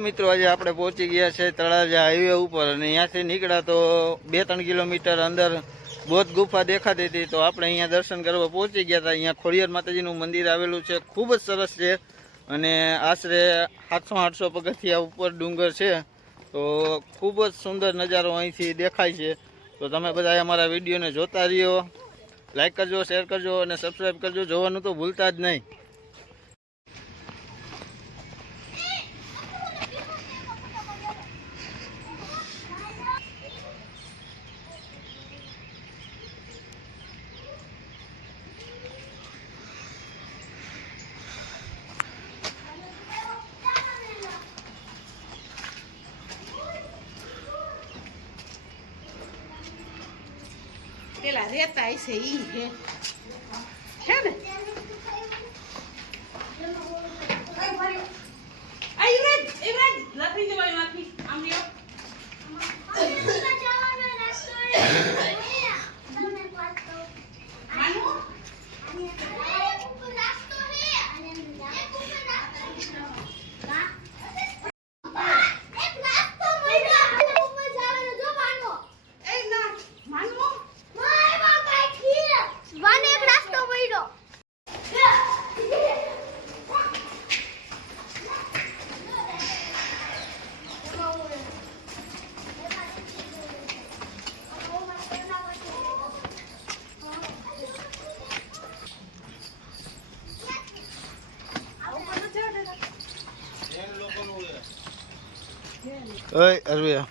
મિત્રો આજે આપણે પહોંચી ગયા છે તળાજા હાઈવે ઉપર અને અહીંયાથી નીકળ્યા તો બે ત્રણ કિલોમીટર અંદર બૌદ્ધ ગુફા દેખાતી હતી. તો આપણે અહીંયા દર્શન કરવા પહોંચી ગયા હતા. અહીંયા ખોડિયાર માતાજીનું મંદિર આવેલું છે. ખૂબ જ સરસ છે અને આશરે સાતસો આઠસો પગથિયા ઉપર ડુંગર છે. તો ખૂબ જ સુંદર નજારો અહીંથી દેખાય છે. તો તમે બધા અમારા વિડીયોને જોતા રહ્યો. લાઈક કરજો શેર કરજો અને સબસ્ક્રાઈબ કરજો. જોવાનું તો ભૂલતા જ નહીં. પેલા રેતા હશે ઈ હે હે ને ઓય અરવિયા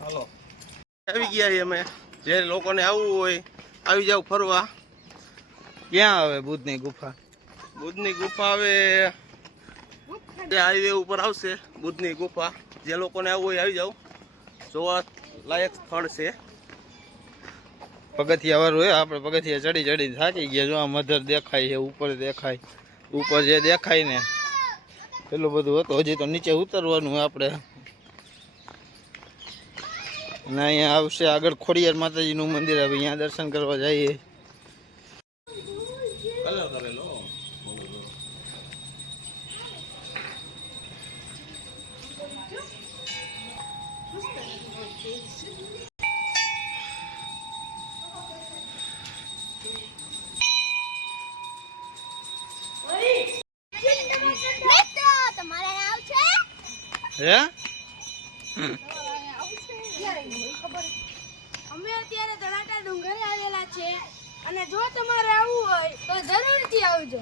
હાલો. આવી ગયા અમે. જે લોકોને આવવું હોય આવી જાવ ફરવા. ક્યાં આવે બુદ્ધની ગુફા? બુદ્ધની ગુફા જે હાઈવે ઉપર આવશે. બુદ્ધની ગુફા. જે લોકોને આવવું હોય આવી જાવ જોવા લાયક સ્થળ છે. પગથિયા વાળું આપણે પગથિયા ચડી ચડી થાકી ગયા. જો આ મધર દેખાય છે, ઉપર દેખાય. ઉપર જે દેખાય ને, પેલું બધું હતું. હજી તો નીચે ઉતરવાનું આપણે. અને અહીંયા આવશે આગળ ખોડિયાર માતાજીનું મંદિર. આવે અહીંયા દર્શન કરવા જઈએ. કલર કરેલો તમારે આવશે હે? અમે અત્યારે ધડાકા ડુંગર આવેલા છે અને જો તમારે આવવું હોય તો જરૂરથી આવજો.